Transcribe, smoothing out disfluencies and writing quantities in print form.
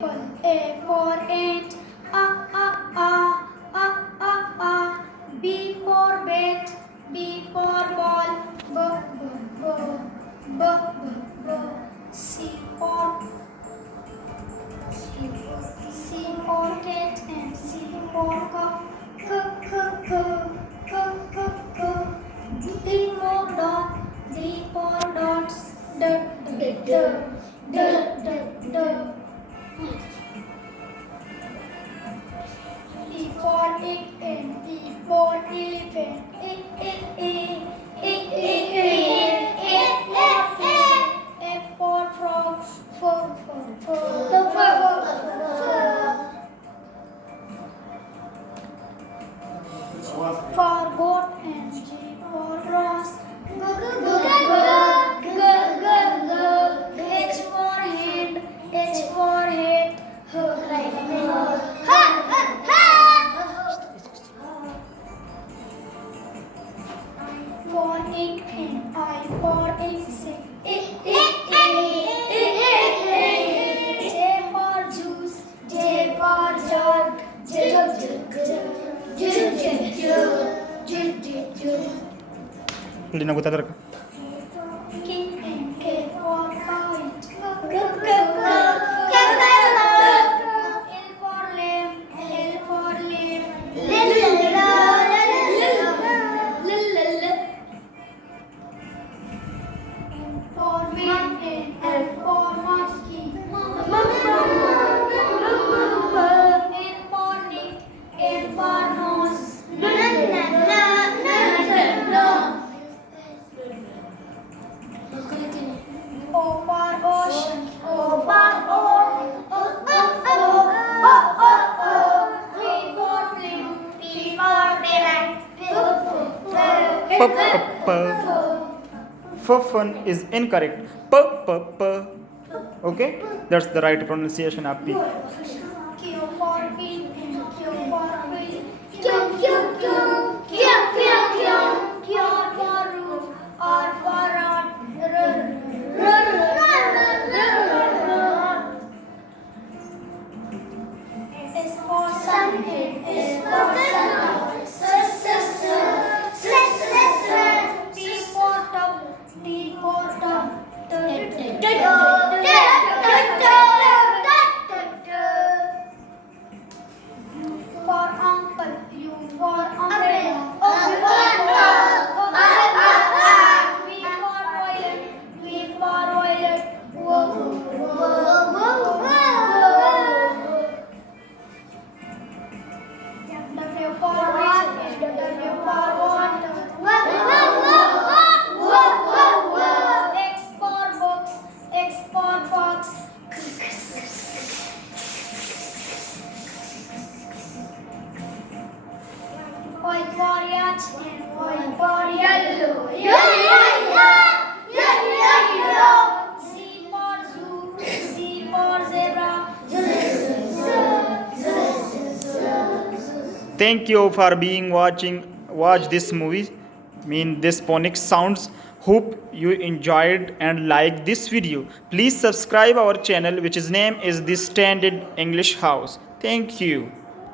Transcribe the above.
A for ant, a. B for bat, B for ball, b. C for cat and C for cup, D for dog, D for dots, d. E for egg and E for elephant. F for frog. For goat and G for grass. H for hand. H for head. For ink and I for insect. J for juice, J for jug, Lina gusta terka. king and K for kite. L for lamb, L for for man and M for monkey. N for Nick, N for nose. O for ocean, O for P for plane, P for parrot. Fun is incorrect. Okay, that's the right pronunciation of P. Q for queen and Q for queen. Q for roof, R for rod. S for sun and S for sun. T for tub, T for tub. For uncle, U for umbrella. V for violet, W for watch and W for water. X for box, X for fox. Y for yacht and Y for yellow. Z for zoo, Z for zebra. Thank you for being watch this movie. This phonics sounds. Hope you enjoyed and liked this video. Please subscribe our channel, which is name is the Standard English House. Thank you.